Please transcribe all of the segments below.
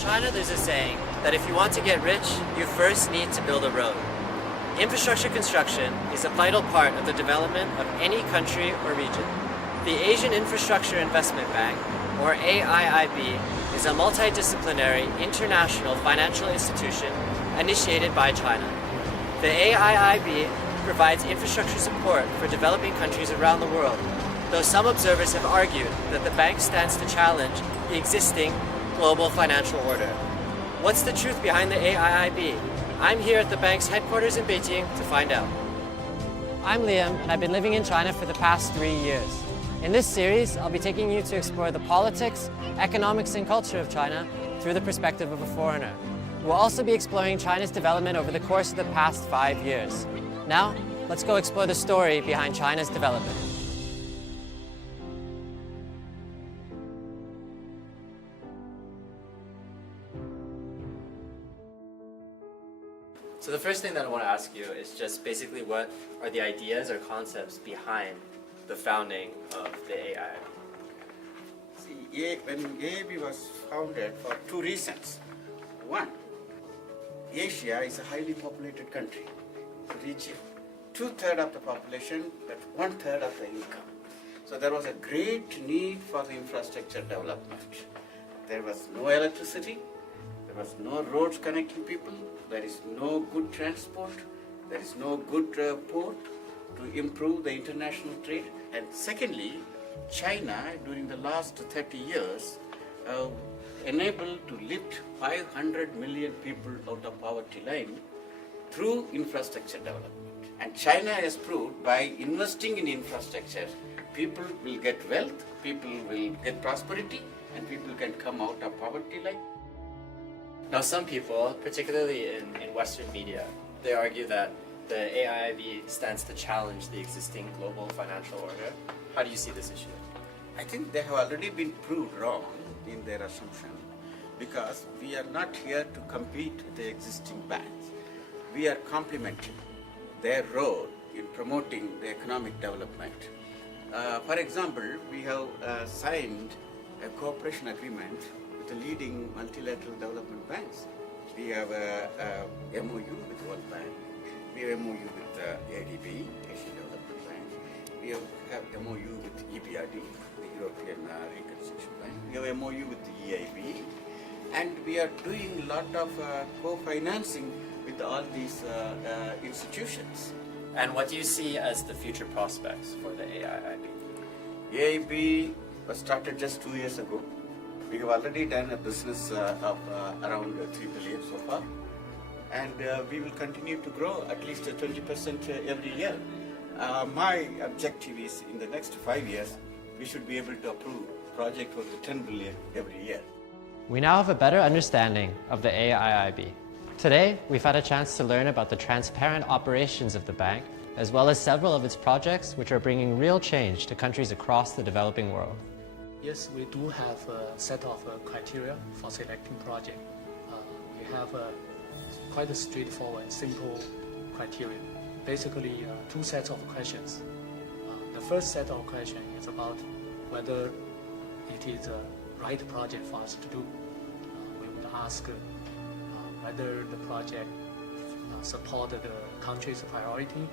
China, there's a saying that if you want to get rich, you first need to build a road. Infrastructure construction is a vital part of the development of any country or region. The Asian Infrastructure Investment Bank, or AIIB, is a multidisciplinary international financial institution initiated by China. The AIIB provides infrastructure support for developing countries around the world, though some observers have argued that the bank stands to challenge the existing global financial order. What's the truth behind the AIIB? I'm here at the bank's headquarters in Beijing to find out. I'm Liam, and I've been living in China for the past 3 years. In this series, I'll be taking you to explore the politics, economics, and culture of China through the perspective of a foreigner. We'll also be exploring China's development over the course of the past 5 years. Now, let's go explore the story behind China's development. So the first thing that I want to ask you is just basically what are the ideas or concepts behind the founding of the AIIB? See, when AIIB was founded for two reasons. One, Asia is a highly populated country, region. 2/3 of the population, but 1/3 of the income. So there was a great need for the infrastructure development. There was no electricity, there was no roads connecting people, there is no good transport, there is no good port to improve the international trade. And secondly, China during the last 30 years enabled to lift 500 million people out of poverty line through infrastructure development. And China has proved by investing in infrastructure, people will get wealth, people will get prosperity, and people can come out of poverty line. Now some people, particularly in Western media, they argue that the AIIB stands to challenge the existing global financial order. How do you see this issue? I think they have already been proved wrong in their assumption, because we are not here to compete with the existing banks. We are complementing their role in promoting the economic development. For example, we have signed a cooperation agreement with the leading multilateral development banks. We have a MOU with World Bank. We have MOU with AIIB, Asian Development Bank. We have MOU with EBRD, the European Reconstruction Bank. We have MOU with the EIB. And we are doing a lot of co-financing with all these institutions. And what do you see as the future prospects for the AIIB? AIB was started just 2 years ago. We have already done a business of around 3 billion so far. And we will continue to grow at least 20% every year. My objective is in the next 5 years, we should be able to approve project worth 10 billion every year. We now have a better understanding of the AIIB. Today, we've had a chance to learn about the transparent operations of the bank, as well as several of its projects which are bringing real change to countries across the developing world. Yes, we do have a set of criteria for selecting project. We have quite a straightforward, simple criteria. Basically, two sets of questions. The first set of questions is about whether it is the right project for us to do. We would ask whether the project supported the country's priority,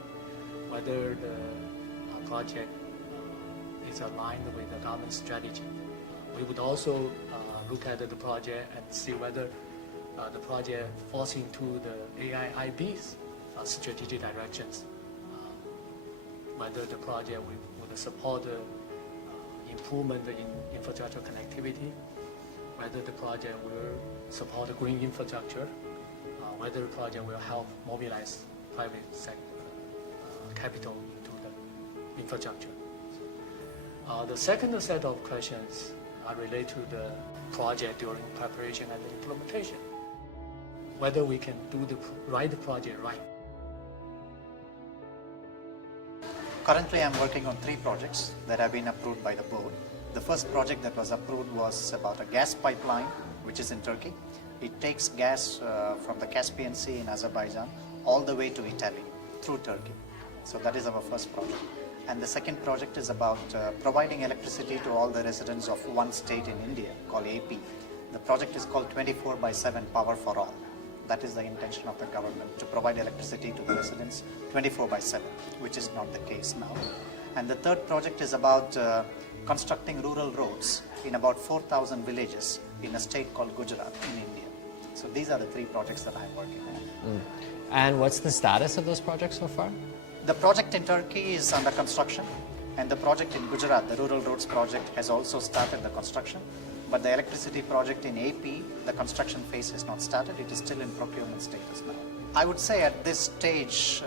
whether the project is aligned with the government strategy. We would also look at the project and see whether the project falls into the AIIB's strategic directions, whether the project would support the improvement in infrastructure connectivity, whether the project will support the green infrastructure, whether the project will help mobilize private sector capital into the infrastructure. The second set of questions are related to the project during preparation and implementation, whether we can do the right project right. Currently, I'm working on 3 projects that have been approved by the board. The first project that was approved was about a gas pipeline, which is in Turkey. It takes gas from the Caspian Sea in Azerbaijan all the way to Italy through Turkey. So that is our first project. And the second project is about providing electricity to all the residents of one state in India called AP. The project is called 24/7 Power for All. That is the intention of the government, to provide electricity to the residents 24/7, which is not the case now. And the third project is about constructing rural roads in about 4,000 villages in a state called Gujarat in India. So these are the three projects that I'm working on. And what's the status of those projects so far? The project in Turkey is under construction, and the project in Gujarat, the Rural Roads project, has also started the construction. But the electricity project in AP, the construction phase has not started. It is still in procurement status now. I would say at this stage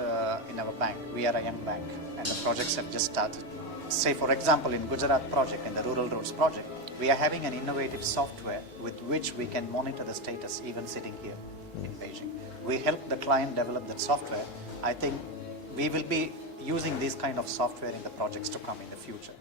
in our bank, we are a young bank, and the projects have just started. Say, for example, in Gujarat project, in the Rural Roads project, we are having an innovative software with which we can monitor the status even sitting here in Beijing. We help the client develop that software. I think we will be using this kind of software in the projects to come in the future.